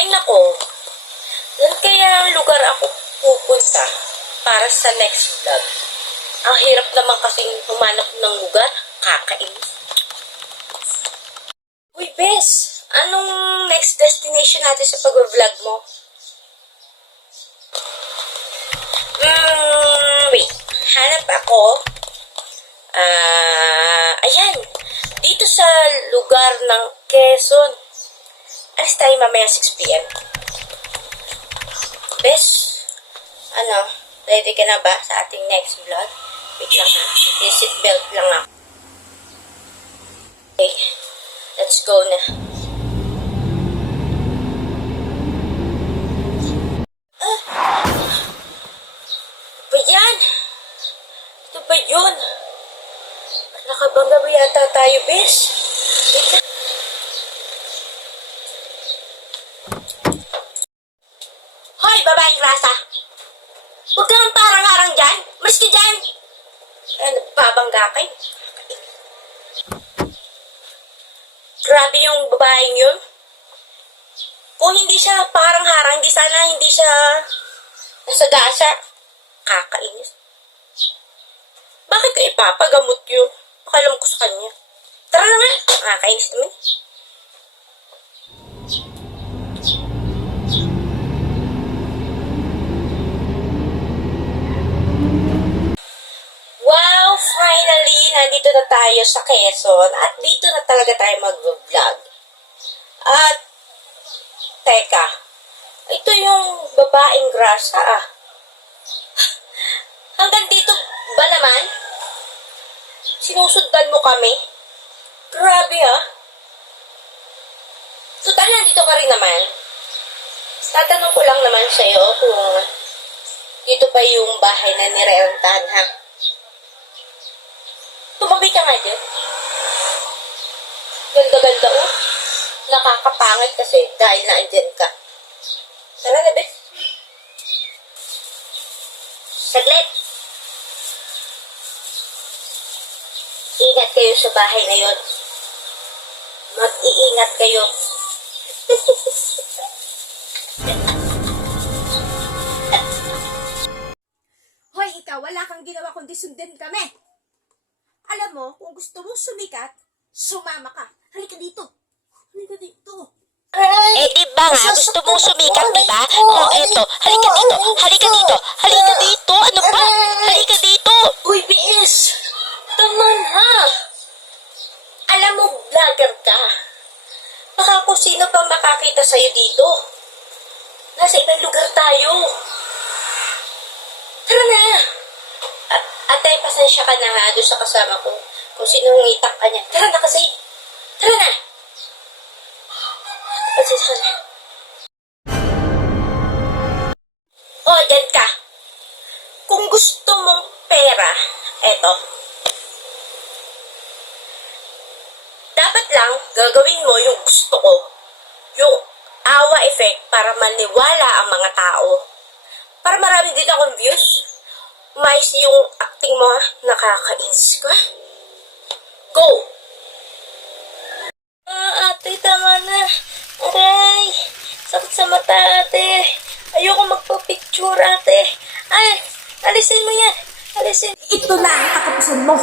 Ay nako, yan kaya ang lugar ako pupunta para sa next vlog. Ang hirap naman kasing humanap ng lugar, kakainis. Uy, Bes, anong next destination natin sa pag-vlog mo? Wait, hanap ako. Ayan, dito sa lugar ng Quezon. Alis tayo mamaya 6 p.m. Bes, ready ka na ba sa ating next vlog? Wait lang ha, yung seatbelt lang ako. Okay, let's go na. Ito ba yan? Ito ba yun? Nakabangga ba yata tayo, Bes? Wait lang. Hoy, babaeng rasa! Huwag kang parang-harang dyan! Mas ka dyan! Nagpabangga kayo. Grabe yung babaeng yun. Kung hindi siya parang-harang, hindi siya nasa gasa. Kakainis. Bakit ka ipapagamot yun? Pakalam ko sa kanya. Tara na nga! Kakainis naman. Wow! Finally, nandito na tayo sa Quezon at dito na talaga tayo mag-vlog. At, teka, ito yung babaeng grasa Hanggang dito ba naman? Sinusundan mo kami? Grabe Total, nandito ka rin naman. Tatanong ko lang naman sa'yo kung dito ba yung bahay na nirerentahan, ha? Tumabi ka nga dyan. Ganda-ganda Nakakapangit kasi dahil naandyan ka. Tara na, Bes. Saglit. Ingat kayo sa bahay na yon. Mag-iingat kayo. Hoy, ikaw, wala kang ginawa kundi sundin kami. Alam mo, kung gusto mo sumikat, sumama ka. Halika dito. Halika dito. Di ba nga, gusto mong sumikat, di ba? Eto, halika dito, halika dito, halika dito, ano ba? Halika dito! Uy, BS! Tama na! Alam mo, vlogger ka. Baka kung sino pang makakita sa'yo dito. Nasa ibang lugar tayo. Tara na! Atay, pasensya ka na doon sa kasama ko. Kung sinong itak ka niya. Tara na kasi! Tara na! Pasensya na. Dyan ka. Kung gusto mong pera, eto. Dapat lang gagawin mo yung gusto ko. Yung awa effect para maniwala ang mga tao. Para marami din akong views. Mais yung acting mo, nakakainis ka. Go! Ate, tama na. Aray, sakit sa mata, ate. Ayoko magpa-picture, ate. Ay, alisin mo yan. Alisin. Ito na ang katapusan mo.